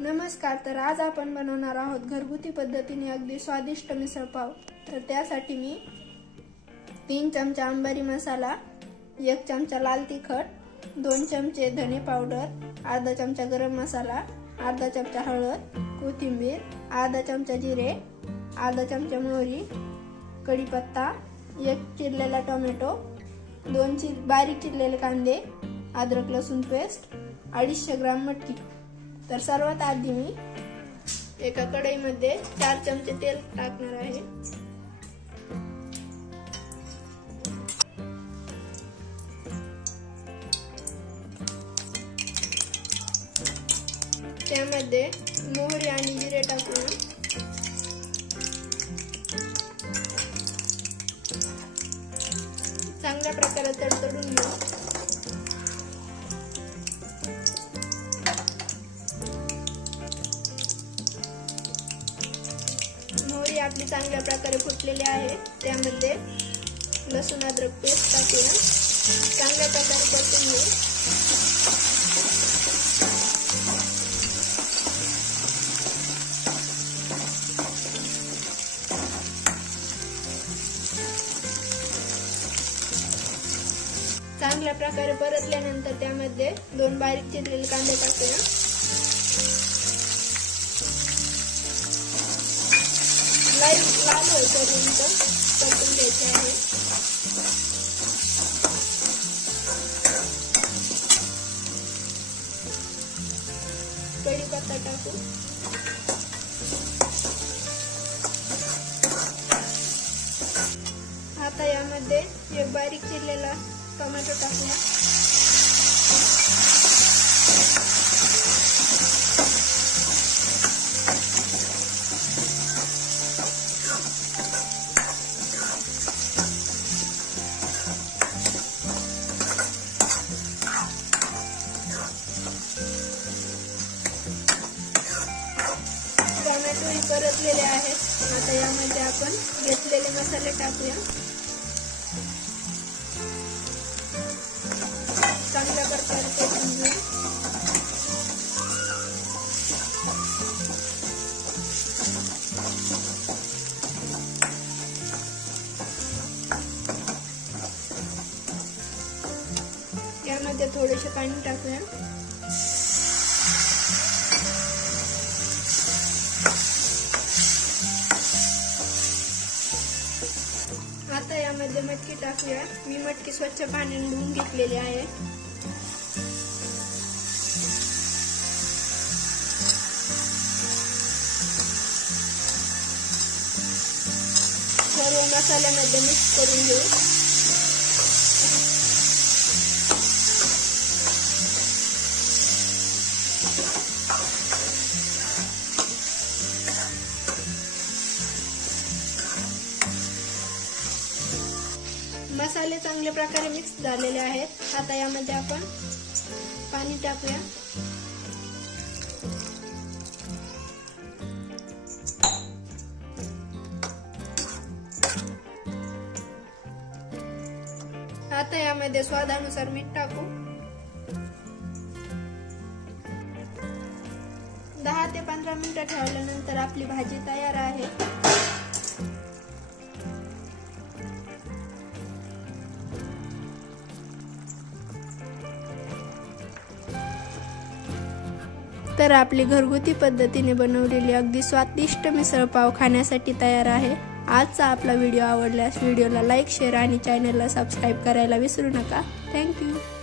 नमस्कार। तर आज आपण बनवणार आहोत घरगुती पद्धतीने अगदी स्वादिष्ट मिसळ पाव। तर त्यासाठी मी 3 चमचा अंबारी मसाला, 1 चमचा लाल तिखट, 2 चमचे धने पावडर, अर्धा चमचा गरम मसाला, अर्धा चमचा हळद, कोथिंबीर, अर्धा चमचा जिरे, अर्धा चमचा मोहरी, कढीपत्ता, 1 चिरलेला टोमॅटो, 2 बारीक चिरलेले कांदे, अद्रक लसूण पेस्ट, 250 ग्राम मटकी। तर सर्वात आधी मी एका कढईमध्ये 4 चमचे तेल टाकणार आहे। त्यामध्ये मोहरी आणि जिरे टाकून चांगल्या प्रकारे तडतडून घेऊ। मोहरी आपली चांगल्या प्रकारे फुटलेली आहे। त्यामध्ये लसूण अद्रक पेस्ट टाकूया, चांगल्या प्रकारे परतून घेऊ। चांगल्या प्रकारे परतल्यानंतर त्यामध्ये 2 बारीक चिरलेले कांदे टाकूया। लाल होईपर्यंत परतून घ्यायचे आहे। कढीपत्ता टाकू, आता यामध्ये 1 बारीक चिरलेला टोमॅटो टाकूया। टोमॅटो ही परतलेले आहेत। आता यामध्ये आपण घेतलेले मसाले टाकूया, चांगल्या प्रकारे परतून घेऊ। यामध्ये थोडेसे पाणी टाकूया। आता यामध्ये मटकी टाकूया। मी मटकी स्वच्छ पाण्याने धुवून घेतलेली आहे। सर्व मसाल्यामध्ये मिक्स करून घेऊ। मसाले चांगल्या प्रकारे मिक्स झालेले आहेत। आता यामध्ये आपण पाणी टाकूया। आता यामध्ये स्वादानुसार मीठ टाकू। 10 ते 15 मिनिटे ठेवल्यानंतर आपली भाजी तयार आहे। तर आपली घरगुती पद्धतीने बनवलेली अगदी स्वादिष्ट मिसळ पाव खाण्यासाठी तयार आहे। आजचा आपला व्हिडिओ आवडल्यास व्हिडिओला लाईक, शेअर आणि चॅनलला सबस्क्राईब करायला विसरू नका। थँक्यू।